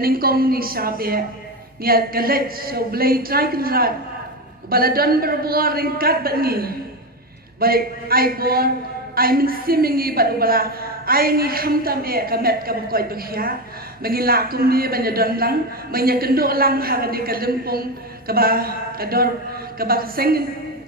peningkong ni sabe niya galet so blay try kenrat baladon berbuar ringkat bengi baik ai bor ai min simingi bat bala ai ngi hamtam kamet kam koy bekhya mangila kumni banyadon lang manyakendo lang ha di kalempong kaba kador kaba seng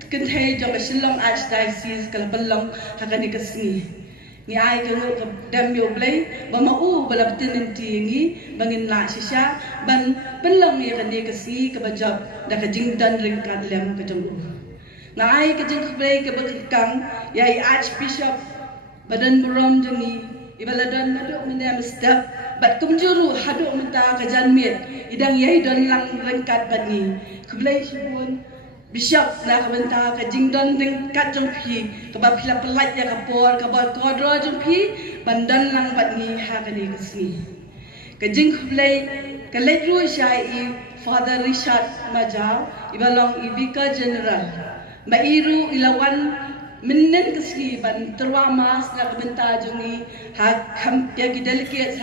kenthai jong Shillong Archdiocese kalbalong hakani kasni ni ai kanu dam yo blay ba mau bala tin tingi bangin la shisha ban belong ya kani kasi ka bajab da ka jingdan ring kad lem ka jong na ai ka jing blay ka bakang ya Archbishop badan burom jengi ibaladan nado mendam step bat kumjuru hadu menta ka janmit idang yai don lang ring kad bani kublay shibun Bishop na kabenta ka jingdon ding kat jongpi ka ba phila pelat ya ka por ka ba kodro jongpi bandan lang bat ni ha ka ni kasi ka jing khublai ka letru shai Father Richard Majau ibalong ibika general mairu ilawan minnen kasi ban terwa mas na kabenta jongi ha kham ya ki delicate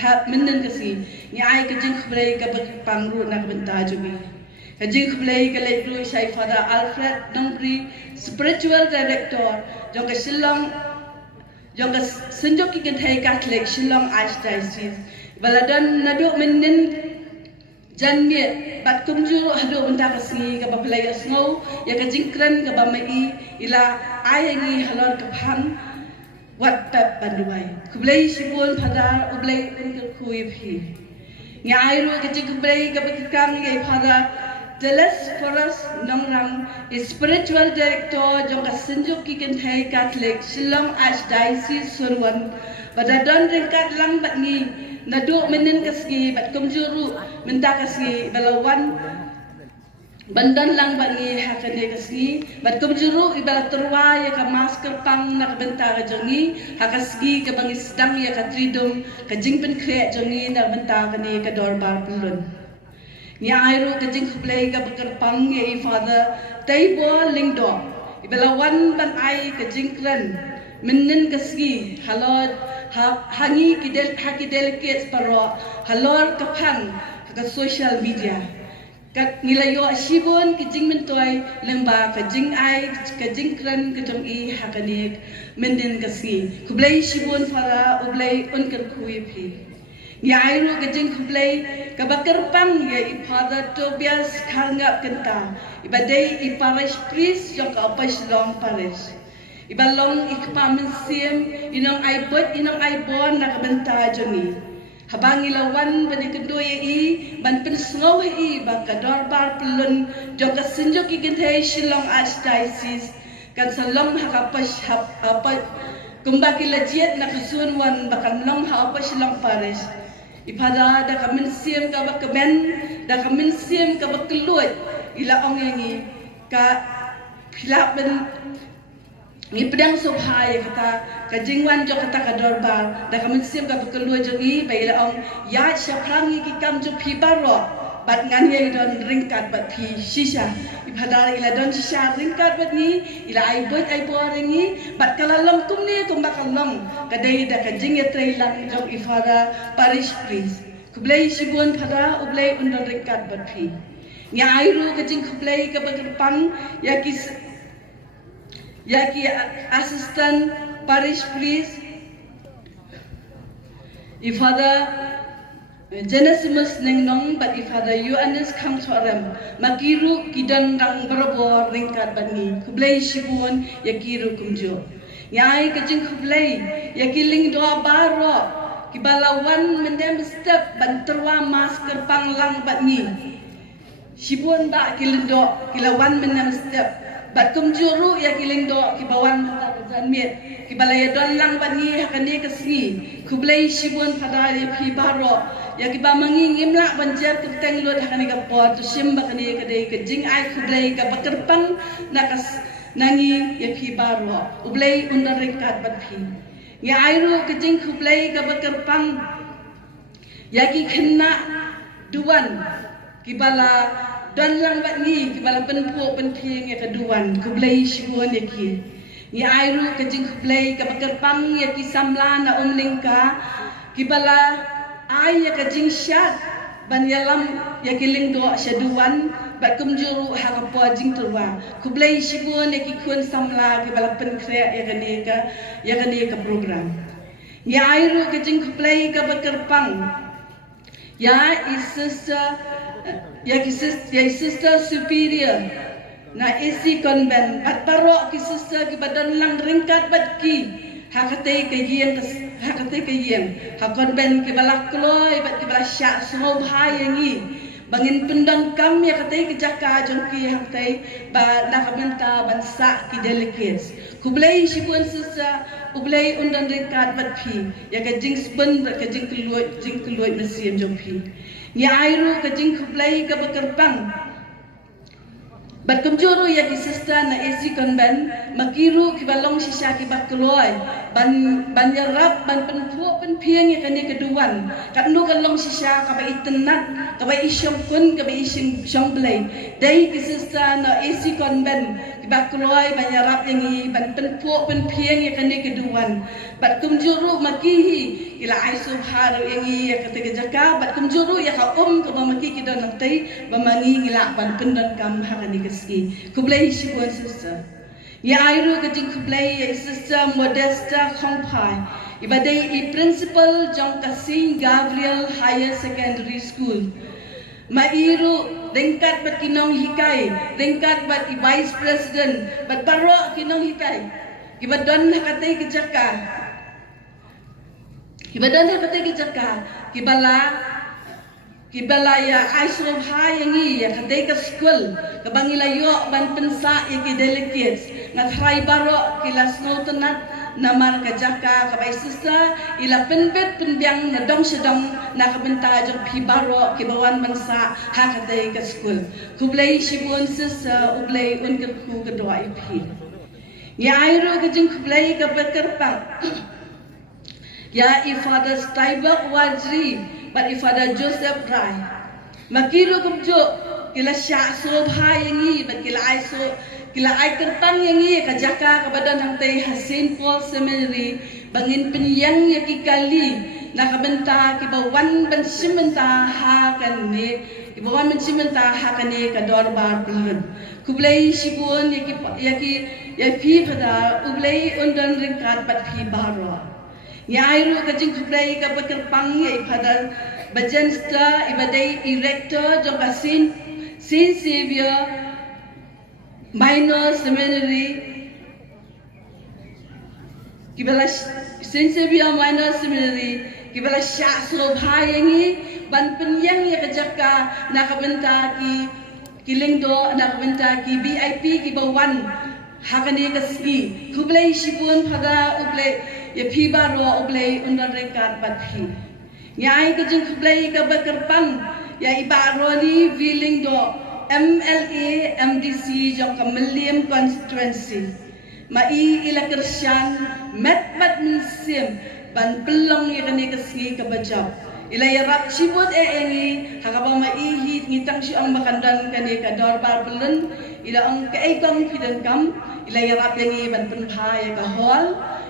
ha minnen kasi ni ai ka jing khublai ka ba pangru na kabenta jongi Kajing khublai kalairu Syai Father Alfred Dongri Spiritual Director jong ka Shillong jong ka senjok ki kenthai Catholic Shillong Archdiocese baladan nadu menin janmiet bat kumju hadu benda kasni ka baplai asngau ya ka jingkran ka bamai ila ayangi halor ka phang wat pep banduai khublai sibun phada ublai un ka khui phi nya airu ka jing khublai ka bakam ye phada Dallas Forest Nongrang is Spiritual Director jong ka senjuk ki kenthai Catholic Shillong Archdiocese Surwan badadon ringkat lang bat ni nadu menen kasgi bat kumjuru menta kasgi balawan bandan lang bat ni hakane kasgi bat kumjuru ibala turwa ya ka masker pang nak benta ka jongi hakasgi ka bangis dang ya ka tridum ka jingpen kre jongi na benta ka ni ka dorbar pulun ni airu ka jing khublai ka bakar pang ye Father taibo lingdo ibalawan ban ai ka jingkran menen kasgi halod hangi kidel hakidel ke paro halor ka phan ka social media ka nilayo asibon ki jing mentoy lemba ka jing ai ka jingkran ka jong I hakanik menen kasgi khublai sibon fara ublai un kan khui phi ya airu ka jing khublai ka bakar pang ya Father Tobias Kangap kenta ibadai parish priest jong ka apa Shillong parish ibalong ikpamin sim inong ai bot inong ai bon na kabenta jongi habang ilawan bani kendo ye ban pensngau he ba ka dorbar pelun jong ka senjok ki kenthai Shillong Archdiocese kan salong hakapas apa kumbaki lajiat na kusunwan bakan long ha apa Shillong parish ipada da kamen sim ka bak ben da kamen sim ka bak keluat ila ong yangi ka philap ben ni pedang subhai kata ka jingwan jo kata ka dorbar da kamen sim ka bak keluat jongi ba ila ong ya syaprangi ki kam jo phi baro bat ngan ye don ringkat bat phi shisha ipada ila don shisha ringkat bat ni ila ai bo ringi bat kala long kum ni kum bakal long kadai da ka jing ye trailang jong ifada parish priest kublai sibun phada ublai undon ringkat bat phi nya airu ka jing kublai ka bakapang yaki assistant parish priest ifada Genesimus neng nong bat ifada Yohanes kang sorem makiru kidan rang berobor ringkat bani kublai shibun yakiru kumjo nyai kajing kublai yakiling doa baro kibalawan mendem step banterwa masker panglang batni shibun ba kilindo kilawan mendem step bat kumjuru yakiling do kibawan mata janmit kibalaya don lang batni hakani kasni kublai shibun pada phi baro ya kiba mangi ngimla banjar kuteng lut hakani ka pot sim bakani kadai ka jing ai khublai ka bakerpang nakas nangi ya phi baro ublai undar ringkat bat phi ya airu ka jing khublai ka bakerpang ya ki khenna duan kibala dan lang bat ni kibala penpu penting ya kaduan khublai shibun ya ki ya airu ka jing khublai ka bakerpang ya ki samla na umlingka kibala ai ya ka jing syat ban yalam ya kiling do syaduan bat kumjuru ha ka po jing turwa kublai shibun ya ki kun samla ki bala pen kre ya ka program ya airu ka jing kublai ka bakerpang ya sister superior na isi convent bat parok ki sister ki badan lang ringkat bat ki hakate ke yeng ha convent ki balak kloy bat ki balak syak so bhai yangi bangin pendang kam ya kate ki jaka jong ki hakate ba nakamenta bansa ki delegates kublai shibun sister ublai undan ringkat bat phi ya ka jing spun ka jing keluoi mesim jong phi ni airu ka jing kublai ka bakerpang bat kumjuru ya ki sister na esi convent makiru ki balong shisha ki bakloi ban yarap ban penpu pen pieng ya kani keduan kat nu kalong shisha ka ba itenat ka ba isyong kun ka ba isyong syong blai dai ki sister na esi convent ki bakloi ban yarap yangi ban penpu pen pieng ya kani keduan bat kumjuru makihi ila ai subhanahu yangi ya kate jaka bat kumjuru ya ka ka ba maki ki don natai ba mangi ngila ban pendan kam hakani kublai shibun sister ya airu kajing kublai ya sister Modesta Khongpai ibadai i principal Jong Kasing Gabriel Higher Secondary School mairu dengkat bat kinong hikai dengkat bat i vice president bat baro kinong hikai ibadon hakatai kejaka kibala ya aisrob ha yangi ya kadai ka school ka bangilayo ban pensa ya ki delegates ngat hai baro kila snow tenat namar ka jaka ka bai sister ila penbet penbiang na dong sedong na ka benta jok pi baro ki bawan bansa ha kadai ka school kublai shibun sister ublai un ka ku ka doa ipi ya airo ka jing kublai ka bekerpang ya ifada Steiber Wajri but ifada Joseph Rai makiru kumjo kila syak so bhai yangi but kila ai kertang yangi ka jaka ka badan hang tei St. Paul Seminary bangin penyang ya ki kali na ka benta ki bawan ban simenta ha kan ne ki bawan ban simenta ha kan ne ka dorbar pelun kublai shibun ya pi pada ublai undan ringkat bat pi baro Nyairu kajing kublai ka bakerpang ya pada bajensta ibadai erector Jong Kasing Saint Xavier Minor Seminary kibala Saint Xavier Minor Seminary kibala syak so bhai yangi ban penyang ya kajaka na kabenta kilingdo na kabenta ki VIP ki bawan hakani kasgi kublai shibun pada ublai ya pi baro ublai undan rekat bat pi nyai kajing kublai ka bakerpang ya ibaro ni feeling do MLA MDC Jong Kameliam constituency mai ila kersian met minsim ban pelong ya kani kasgi ka bajab ila yarap sibut engi hakaba mai hi ngitang si ang makandan kani ka dorbar pelun ila ang kaigam pidan kam ila yarap yangi ban penha ya ka hall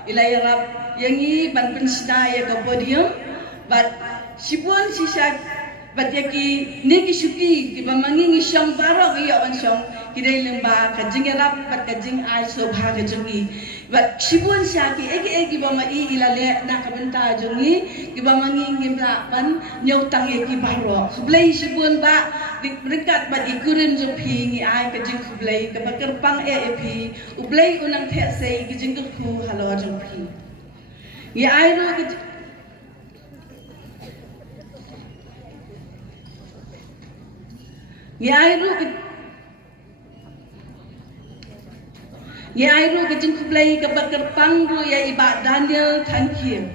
ila yarap yangi ban pensna ya ka podium bat sibun sisak bat yaki niki syuki ki bamangi ngisang baro ya on syong kidai lemba ka jingerap bat ka jing ai so bha ka jungi bat sibun syaki egi bama ila le na ka benta jungi ki bamangi ngimla ban nyautang yaki baro kublai sibun ba ringkat bat ikurin jo phi ngi ai ka jing kublai ka bakerpang ep ublai unang the sei ki jing ku halo jo phi ya airu ke jing kublai ka bakerpang ru ya iba Daniel Thankim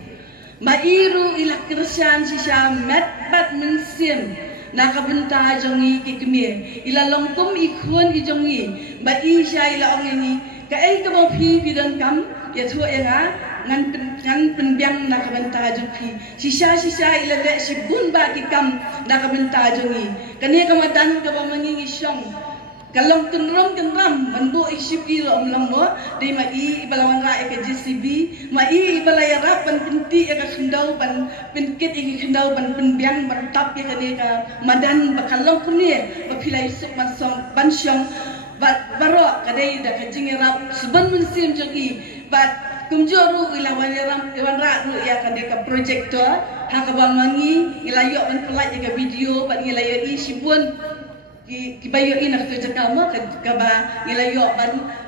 mairu ila kersian sisa metbat minsim na kabenta jongi ki kemir ila longkum ikhun ki jongi ba isya ila ongi ka ai ka mo phi pidan kam ya thu enga ngan penbiang na kabenta jongi sisa ila le sibun ba ki kam na kabenta jongi kani ka madan ka ba mangi syong Kalong kenram banbu isu kilo mlambo di mai balawan ra ke JCB mai balaya rap ban pinti ka khendau ban pinkit iki khendau ban penbiang ban tap ya kane ka madan bakalong kumni bapilai suk masong ban syong baro kadai da kajing rap suban munsim jogi bat kumjoru ilawan ram iwan ra ru ya kane ka projector hakaba mangi ilayo ban pelaj ka video ban ilayo isibun kibayo ina kerja kamu kaba ilayo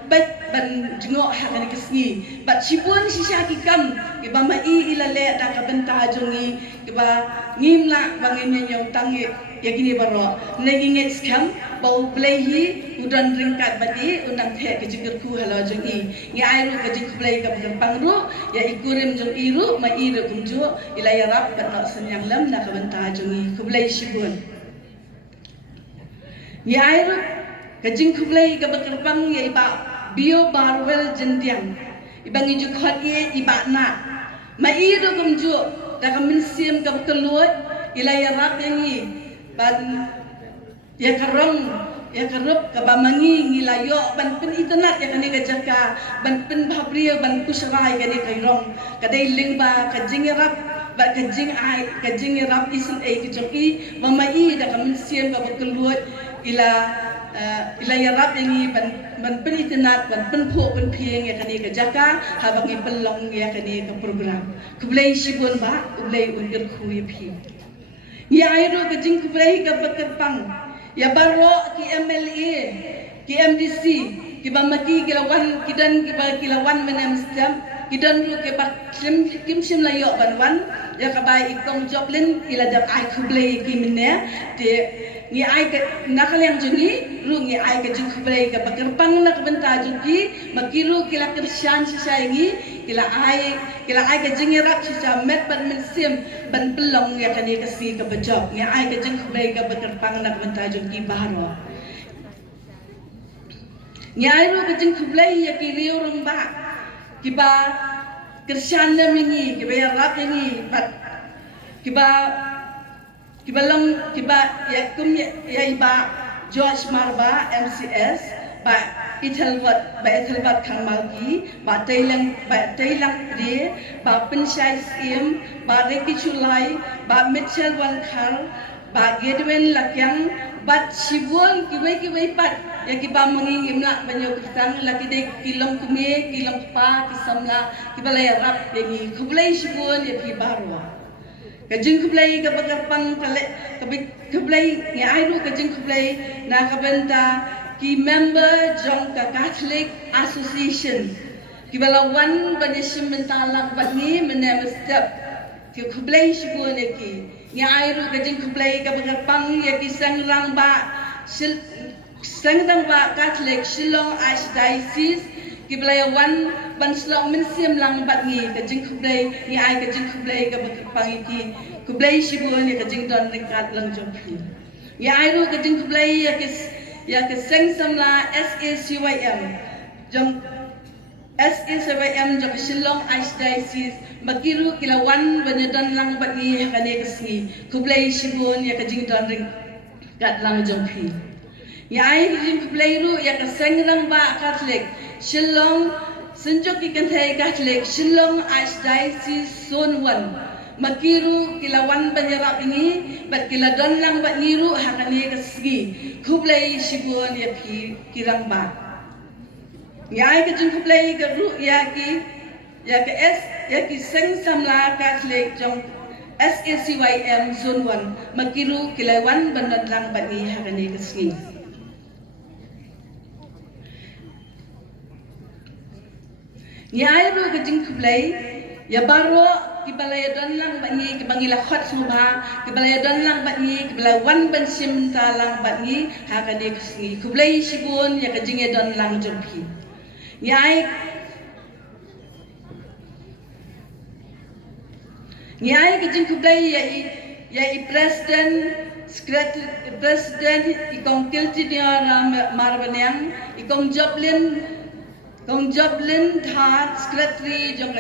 ban jengok hakan kesni bat sibun sisa kikam kiba mai ilale da ka benta jongi kiba ngimla bangenya nyong tangi ya gini baro neginget skam bau plehi udan ringkat bati undang the ke jingirku halo jongi ngi airu ke jing play ka pangru ya ikurim jong iru mai iru kumjo ilaya rap ban no senyang lam na ka benta jongi kublai sibun ya airu kajing kublai ka bakerpang ya iba bio barwel jendiang ibang iju khot ye iba na mai do kumju da ka minsim ka keluat ila ya rap yangi ban ya karong ya karup ka bamangi ngilayo ban pen internet ya kani ka jaka ban pen bhabria ban kusrai kani kairong kadai lingba kajing rap ba kajing rap isin ai kijoki mamai da ka minsim ka keluat ila ya rap yangi ban pen internet ban pen pho ban phieng ya kani ka jaka habangi pelong ya kani ka program kublai sibun ba kublai undir khu ya phi ya airu ka jing kublai ka bakapang ya baro ki MLA ki MDC ki bamaki kilawan kidan kilawan menem stam kidan ru ke bak kim sim la yo ban ya ka bai ikong joblin ila dak ai kublai ki minne de ngi ai ka nakaleng jungi ru ngi ai ka jung kublai ka bakerpang na ka benta jungi makiru kila krisyan sisaingi kila ai ka jing rap sisa met ban mensim ban pelong ya kani kasi ka bajok ngi ai ka jung kublai ka bakerpang na ka benta jungi baharo ngi ai ru ka jung kublai ya ki riu rong ba kiba krisyan na mingi kiba ya rap yangi bat kiba ya kum ya iba George Marba MCS ba Ithalwat Kangmalgi ba Tailang Pri ba Pinshai Sim ba Reki Chulai ba Mitchell Wankar ba Gedwen Lakyang ba Shibun kibai pat ya kiba mangingim la banyo kitang laki de kilom kume kilom pa kisamla kiba la rap yangi kublai shibun ya pi barwa kajing kublai ka bagarpang kale kublai ngi airu kajing kublai na kabenta ki member jong ka Catholic Association ki balawan banishim mentalak bangi menem step ki kublai shibun ki ngi airu kajing kublai ka bagarpang ya ki sangrang ba Catholic Shillong Archdiocese ki balawan ban slong minsim lang bangi kajing kublai ni ai kajing kublai ka bakpang ki kublai shibun ya kajing don ringkat lang jompi ya ai ru kajing kublai ya ke sengsam la SACYM jong jong Shillong Archdiocese makiru kilawan banyadan lang bangi kane kasi kublai shibun ya kajing don ringkat lang jompi ya ai kajing kublai ru ya ke sengrang ba Catholic Shillong Senjok ikan thai Catholic Shillong Archdiocese Zone 1 makiru kilawan banyarap ini bat kiladon lang bat niru hakani kasgi kublai shibun ya pi kirang ba ya ke jung kublai ke ru ya ki seng samla Catholic jong SACYM Zone 1 makiru kilawan bandon lang bat ni hakani kasgi ni airu ke jing kublai ya baro ki balaya don lang bangi ki bangila khot suba ki balaya don lang bangi ki bala wan ban sim ta lang bangi ha ka de kisni kublai shibun ya ke jing don lang jompi ni ai ke jing kublai ya i president ikong tiltinia marbanang ikong Joblin Thar Secretary jong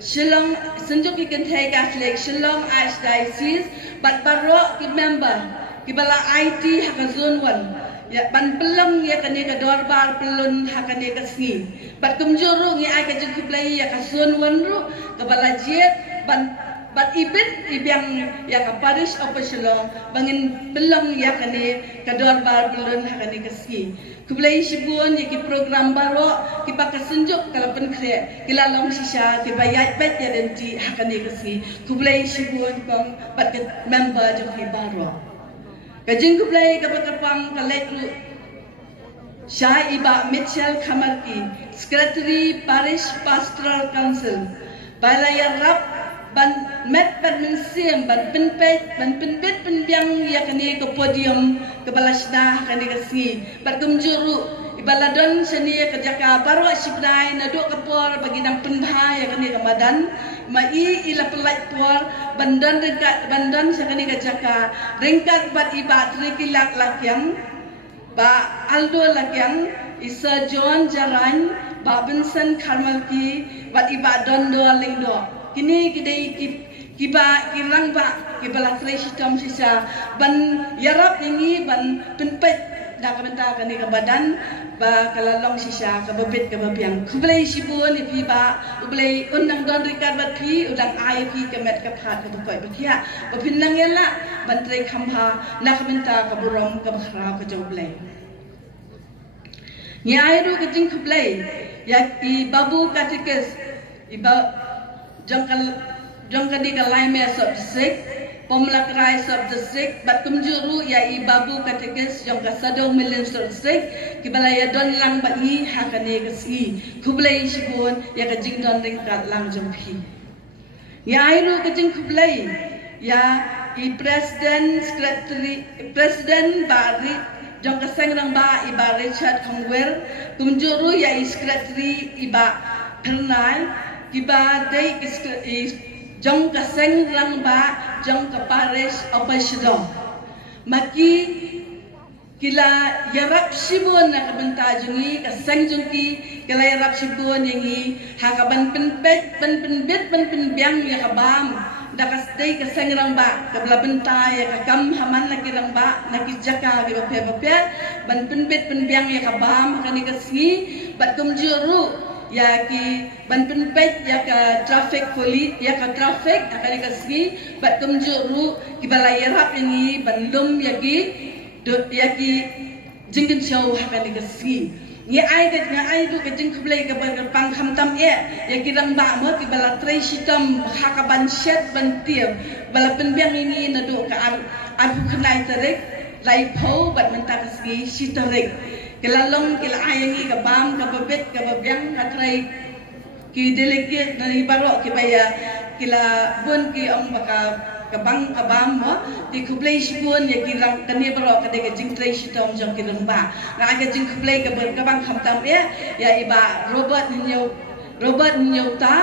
Shillong Senjok ikan thai Catholic Shillong Archdiocese bat baro ki member ki bala IT haka zone 1 ya ban pelang ya kani ka dorbar pelun hakani ka sni bat kumjuru ngi ai ka jing kublai ya ka sun wanru ka balajet bat ibang ya ka parish opashalong bangin pelang ya kani ka dorbar pelun hakani ka sni kublai shibun ya ki program baro ki pakasunjuk kalapan kre kilalong sisha ki bayat bet ya denti hakani ka sni kublai shibun kong bat member jong ki baro kajing kublai ka pakarpang kaleklu Shah Iba Mitchell Kamarki, Secretary Parish Pastoral Council, Balaya Rap, Ban Met Ban Mensim, Ban Penpet, Ban Penbet Penbiang yakni ke podium ke Balasna kani kasni, Ban Kumjuru, Ibaladon seni ke Jaka Baru Shibnai Naduk Kapor bagi nang penha yakni ke Madan, Mai ila pelait por bandan ringkat bandan sakani ke Jaka, ringkat bat iba trikilak lakyang Ba Aldo Lakyang, Isa John Jaran, Ba Vincent Karmalki, Ba Iba Dondo Lingdo. Kini kidai kiba kirang ba kibala Treshitom sisa ban yarap ini ban penpet dak benta kani ke badan ba kalalong sisa ke bebet ke babiang. Kublai sibun ipi ba ublai undang don rikat bat pi udang ai pi ke met ke phat ke tukoi batia. Ba pinang yala ban tre khamha nak benta ke burom ke khara ke joblai. Nyairu ke jing kublai yak I babu katikes iba jongkadi ke laime sob sik pomlak rai sob sik bat kumjuru ya I babu katikes jongka sadong million sob sik kibalaya don lang ba I hakane ke si kublai shibun ya ke jing don ring kat lang jompi nyairu ke jing kublai ya I president bari jong kaseng rang ba iba Richard Kongwer kumjuru ya secretary iba Pernai iba dei jong kaseng rang ba jong ka parish opashdo maki kila yarap shibun na kabenta jungi kaseng jungki kila yarap shibun yangi hakaban penpet penbet penbiang ya kabam dakas day kaseng rang ba kabla benta ya kakam haman lagi rang ba nakijaka bi bapya ban penbet penbiang ya kabam kani kasngi bat kumjuru ya ki ban penpet ya ka traffic police ya ka traffic kani kasngi bat kumjuru ki balayarap ini ban lum ya ki jingin show kani kasngi Ni ai du ke jing kublai ke pang kham tam ya kirang ba mo ki bala Treshitom hakaban shet ban tiam bala penbiang ini na du ka ar khnai terek lai pho bat menta kasgi sitorek kelalong kila ayangi ka bam ka babet ka babyang ka trai ki delegate na ibaro ki baya kila bun ki ong baka kabang abam mo di kublai shibun ya kirang kani baro ka de jing Treshitom jong kirang ba na aga jing kublai ka kabang khamtam ya iba Robert Nyota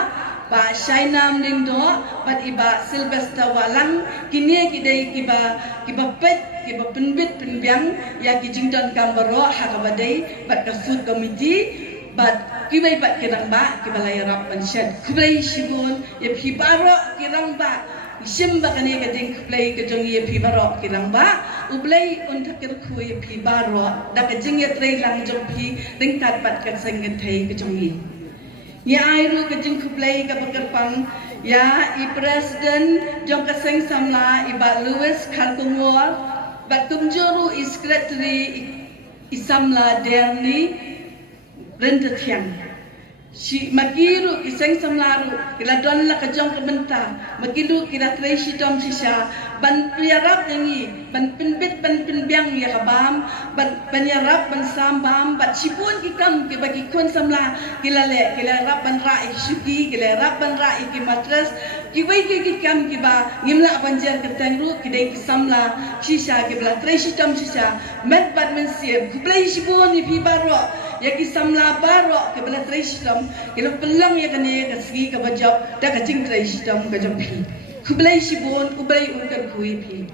ba Shainam Lingdo bat iba Sylvester Walang kini kidai kiba pet kiba penbit penbiang ya ki jing don kambaro hakabadai bat kasut committee bat kibai bat kirang ba kibalai rap panshat kublai shibun ya pibaro kirang ba Simba kani ka jing kublai ka jong ye pibaro kirang ba ublai untakir ku ye pibaro da ka jing ye trei lang jong pi ringkat pat ka sengen thai ka jong ye ya airu ka jing kublai ka bakarpang ya I president jong ka seng samla iba Louis Kaltungor bat kumjuru I secretary isamla derni renda thiang si magiru kiseng samlaru kila don la kajong kabenta magilu kila Treshitom sisa ban piarap yangi ban penbit ban penbiang ya kabam ban yarap ban sambam bat sipun kikam ke bagi kun samla kila rap ban ra iksyuki kila rap ban ra iki matras kiwai kikam kiba ngimla banjar ketangru kidai kisamla sisa kibla Treshitom sisa met bat mensiep kublai sipun ipi baro ya kisamla baro kibla Treshitom kilo pelang ya kani kasgi ka bajab da ka jing Treshitom ka jampi kublai sibun kublai unkan kuipi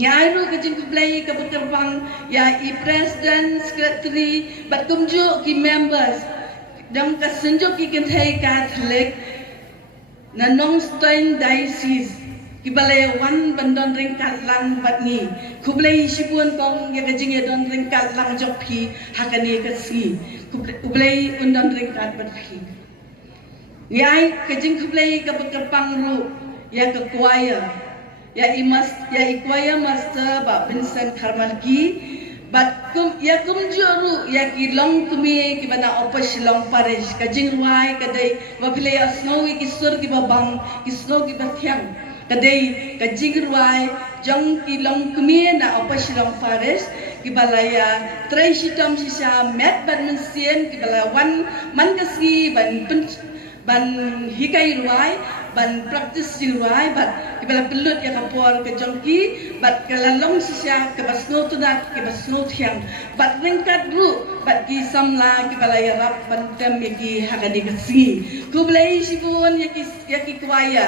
nyairu ka jing kublai ka bekerbang ya I president secretary bat kumju ki members dam ka senjo ki kenthai Catholic na Nongstoin diocese Kibale wan bandon ringkat lang batni kublai shibun kong ya kajing ya don ringkat lang jokpi hakane kasi kublai undon ringkat batpi ni ai kajing kublai ka bekerpang ru ya ke kuaya ya ikwaya master ba Vincent Karmalki bat ya juru ya ki long kumi ki bana opas long parish kajing ruai kadai ba pilai asnowi ki sur ki babang ki snow ki bathyang kadai kajing ruai jong ki long kumi na opas long parish ki balaya trai sitam sisa met ban mensien ki balaya wan man kasi ban hikai ruai ban practice ruai bat ki bala pelut ya kapor ke jongki bat kalalong sisa ke basno tunat ke basno thiang bat ringkat ru bat ki samla ki balaya rap ban tem ki hakadi kasi kublai sibun ya ki kwaya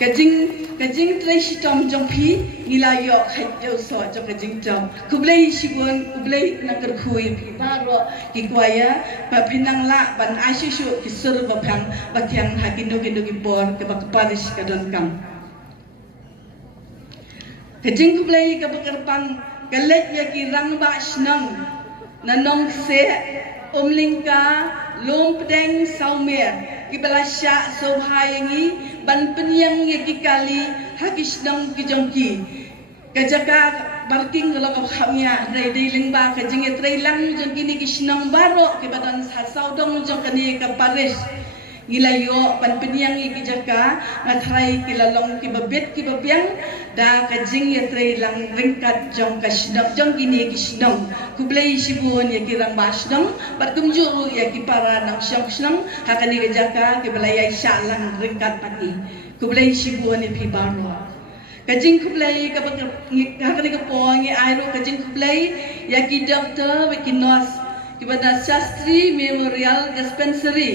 kajing trai sitam jongpi nilayo khajau so jo kajing jom kublai sibun kublai nakar khui baro ki kwaya ba pinang la ban asyushu ki sur ba phang ba thiang hakindo kindo ki bor ke ba paris ka don kam kajing kublai ka bakarpang galet ya ki rang ba snang nanong se umlingka lompdeng saumer ki balasya sobhayangi ban penyang ye ki kali hakis dong ki jongki kajaka barking lo ka khamya dai dai lingba ka jinge trailang jongki ni ki snong baro ki badan hasau dong jongkani ka paris gilayo ban penyang ye ki jaka ngathrai ki lalong ki babet ki babyang da ka jing ye trailang ringkat jong ka snong jongki ni ki snong kublai sibun ye ki rang basdong bat kumjuru ye ki para nang syong snong hakani ka jaka ki balaya syalang ringkat pati kublai sibun ye pi baro kajing kublai ka hakani ka pong ye airo kajing kublai ya ki doctor we ki nurse ki bada Shastri Memorial Dispensary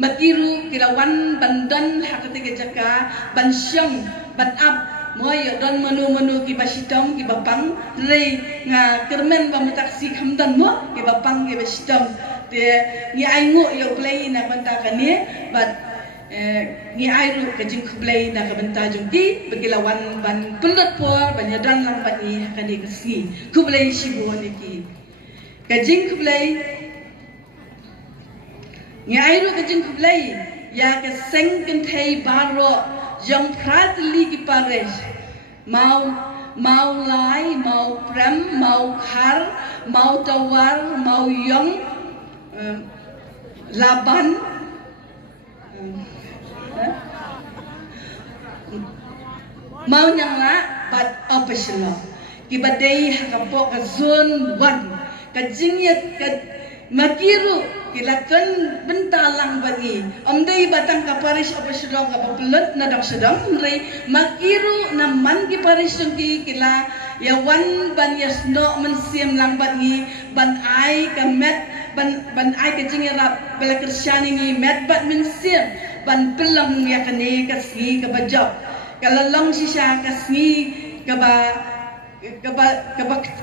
makiru kilawan bandan hakati ke jaka ban syang ban up moy don menu ki basitom ki bapang rei nga kermen ba mutaksi khamdan mo ki bapang ki basitom te ni aingo yo play na banta kani but ni airu kajing kublai na kabanta jongki begilawan ban pelut por banyadan lang ban ni hakani kasi kublai shibo ni ki kajing kublai Nyairu kajing kublai ya ke seng kentai baro jong pratli ki pares mau lai mau prem mau khar mau tawar mau yong laban mau nyangla bat opeslo ki badai hakapok ka zone 1 kajing ya makiru kilakan bentalang bagi omdai batang kaparis apa sedang apa pelut nadang sedang rei makiru naman ki paris ki kila yawan ban yasno mensiam lang bagi ban ai kamet ban ai kajing rap bela kersyani ni met bat mensiam ban pelang ya kane kasni kabajak kalalong sisya kasni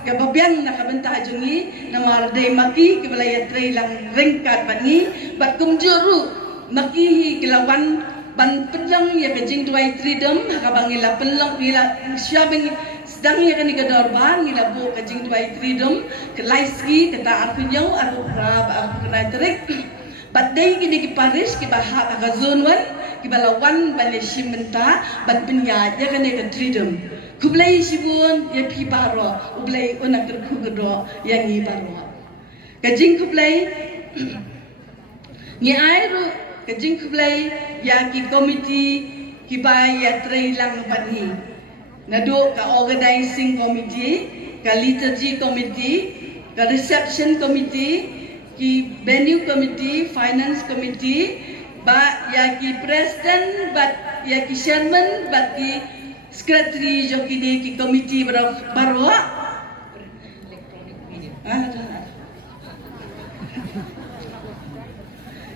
kababyang na kabanta jungi na marday maki kibalaya tray lang ringkat bani bat kumjuru maki kilawan ban pelang ya kajing tuai tridem hakabangila pelang ila syabing sedang ya kani gadorban ila bu kajing tuai tridem kelaiski kata arpunyau aku rab aku kena terik bat day kini ki paris ki bahak agazon wan ki balawan baleshim menta bat penya ya kani ka tridem kublai sibun ya pi baro ublai unak terkugedo yang ni baro kajing kublai ni airu kajing kublai ya ki komiti ki bai ya trailang bani nado ka organizing committee ka liturgy committee ka reception committee ki venue committee finance committee ba ya ki president ba ya ki chairman ba ki Sekretari jokini ki komiti baru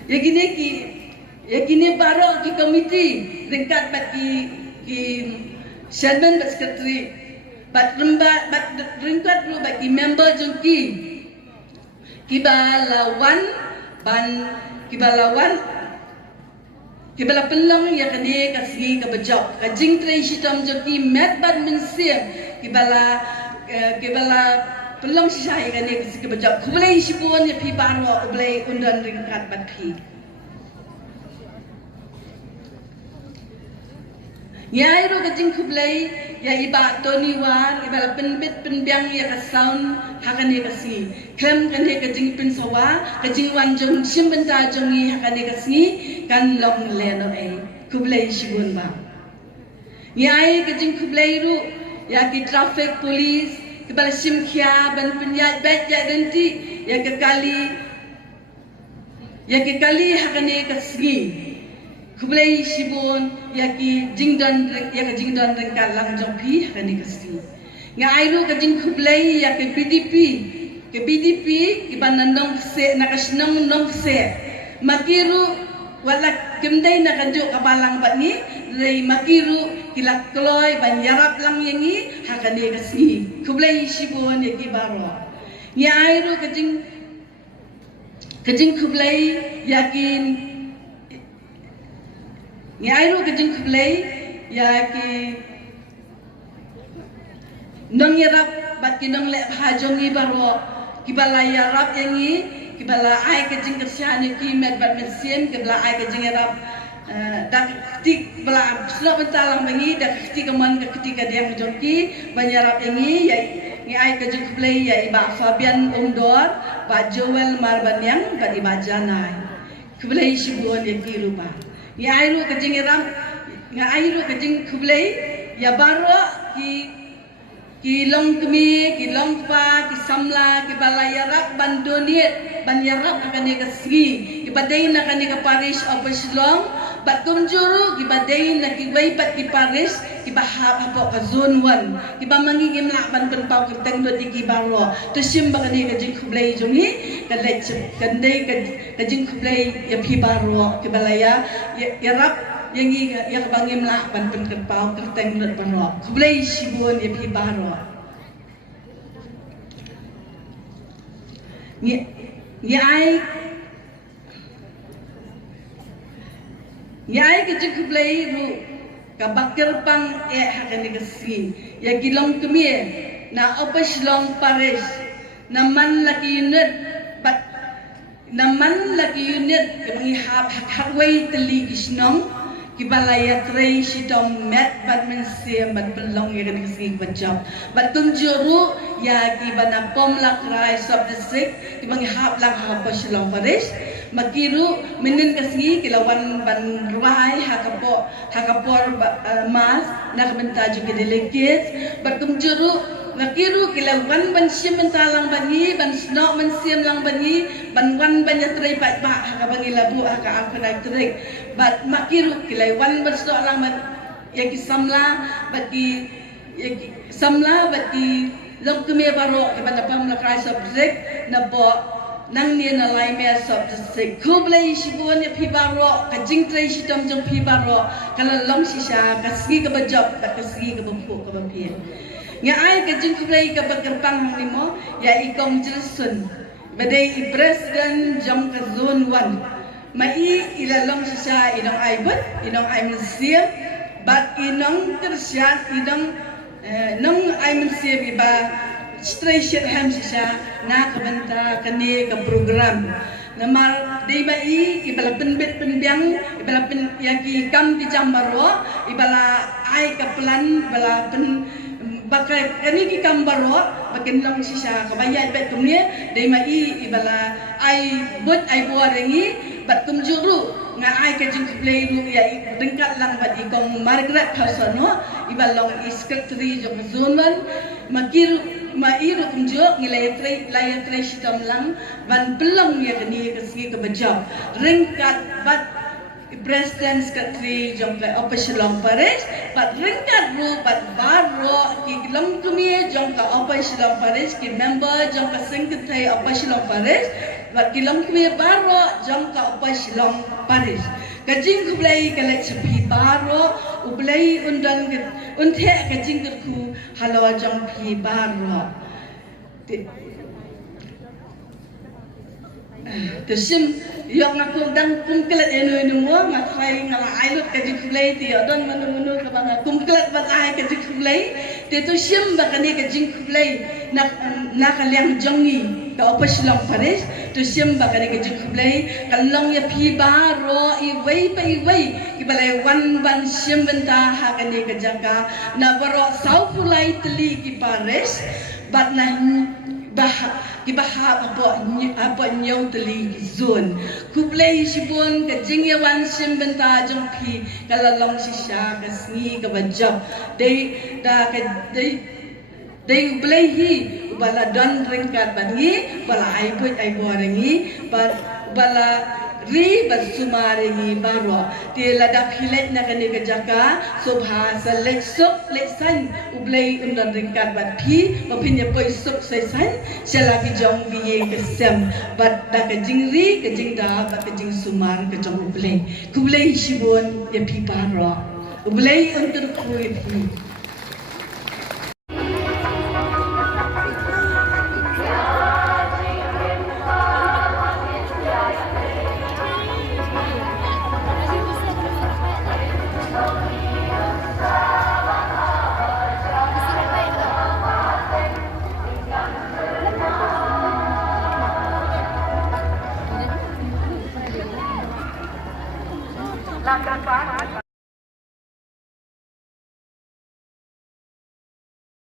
ya gini baru ki komiti ringkat bagi ki chairman bat sekretari bat ringkat lu bagi member jongki kibalawan Kibala pelong ya kene kasgi ka bajok ka jing trai shitam joki met bad min sia kibala pelong sisai kene kasgi ka bajok kublai shibon ya pi barwa ublai undan ringkat bad pi Nyai ro kajing kublai ya iba Tony Wan iba penbit penbiang ya ka sound hakane kasi klem kane kajing pensawa kajing wan jong simbenta jongi hakane kasi kan long leno kublai shibun ba Nyai kajing kublai ru ya ki traffic police kibal simkhia ban penyat bet ya denti ya ke kali hakane kasi kublai shibun ya ki jingdan rengkat lang jompi hakane kasi nga airu ka jing kublai ya ke BDP ki banandong se nakasnong nong se makiru wala kimdai nakajo kabalang batni rei makiru kilak kloy ban yarap lang yangi hakane kasi kublai shibun ya ki baro nga airu ka jing kublai yakin Nyairu kajing kublai ya ki nong yarap bat ki nong le bhajongi baro kibala yarap yangi kibala ai kajing kersyani ki met bat mesien kibala ai kajing yarap dak tik bala slop bentalang bangi dak tik kaman ka ketika diang joki banyarap yangi ya ngi ai kajing kublai ya iba Fabian Umdor ba Joel Marbanyang ba iba Janai kublai shibon ya ki rupa Ya airu kajing iram, ya airu kajing kublai, ya baro ki long kemi, ki long pa, ki samla, ki balayarap ban donate, ban yarap akan ni kasgi, ki badain akan ni ka parish of Shillong, bat kumjuru ki badain na ki waipat ki parish, ki bahap hapok ka zone 1, ki ba mangigim lak ban penpau kerteng dot ki baro, tu sim ba kani kajing kublai jongi, kalai kandai kajing kublai ya pi baro, ki balaya yarap yang yang bangim lak ban penpau kerteng dot baro, kublai shibun ya pi baro. Nyai kajing kublai ru kabakir pang hakane kasi ya gilong kemie na opas long paris naman laki unit but naman laki unit kemangi hakway teli kisnong kibalaya tray shitom met bat mensiam bat belong ya kan kasi bajam bat tunjuru ya kibana pom lakrai sob district kemangi lang opas long paris Makiru minin kasi kilawan ban ruhay hakapor mas nakabenta juga delegates berkumjuru makiru kilawan ban siam bentalang bani ban snok ban siam lang bani ban wan ban yatrai pat hakabangi labu haka afna trik bat makiru kilawan ban snok lang ban yaki samla bati yaki samla bati lokme baro kibana pam lakrai subject nabo nang ni na lai me sob se kublai shibun ya pi baro ka jingtrai shitam jong pi baro kala long shisha ka sgi ka bajop ka sgi ka bampu ka bampi nga ai ka jing kublai ka bagerpang nimo ya ikong jilsun badai i president jong ka zone 1 mai ila long shisha inong ai but inong ai museum but inong kersyat inong nong ai museum iba Stration Hamsisha na kabenta kani ka program namar dei bai ibala penbet penbiang ibala pen yaki kam di jambaro ibala ai ka plan bala pen bakai kani ki kam baro bakin long sisa kabayat bet kumne dei mai ibala ai bot ai borengi bat kumjuru nga ai ka jing play ru ya dengkat lang bat ikong Margaret Pasono ibalong secretary jong zone 1 makir mairu kunjo ngilai tray shitam lang ban belong ya kani kasi ka bajab ringkat bat president secretary jong ka operation paris bat ringkat ru bat baro ki long kumi jong ka operation paris ki member jong ka secretary operation paris bat ki long kumi baro jong ka operation paris kajing kublai kalai sepi baro ublai undan unthe kajing ku halo jong pi baro Tersim yang aku dang kumkelat enu mo ngatrai ngala ailut ka jikublai ti adon manu ka banga kumkelat bat ai ka jikublai te tu sim bakani ka jikublai na kaliang jongi ka opaslang pares tu sim bakani ka jikublai kalong ya pi baro I wei ki balai wan ban sim benta ha kani ka jaka na baro sau pulai teli ki pares bat na Ibaha apa nyau teli zon kublai sibon ke jingyawan sim benta jong pi kalalong sisya kasni ka bajab dei ublai hi bala don ringkat bangi bala aibo ringi bala ri basumari baro ti lada philet na kani ka jaka sobha salek sok lesan ublai undon ringkat bat phi mapin ya poi sok sesan sela ki jong biye ke sem bat da ka jingri ka jingda bat ka jing sumar ka jong ublai kublai shibon ya phi baro ublai undur kui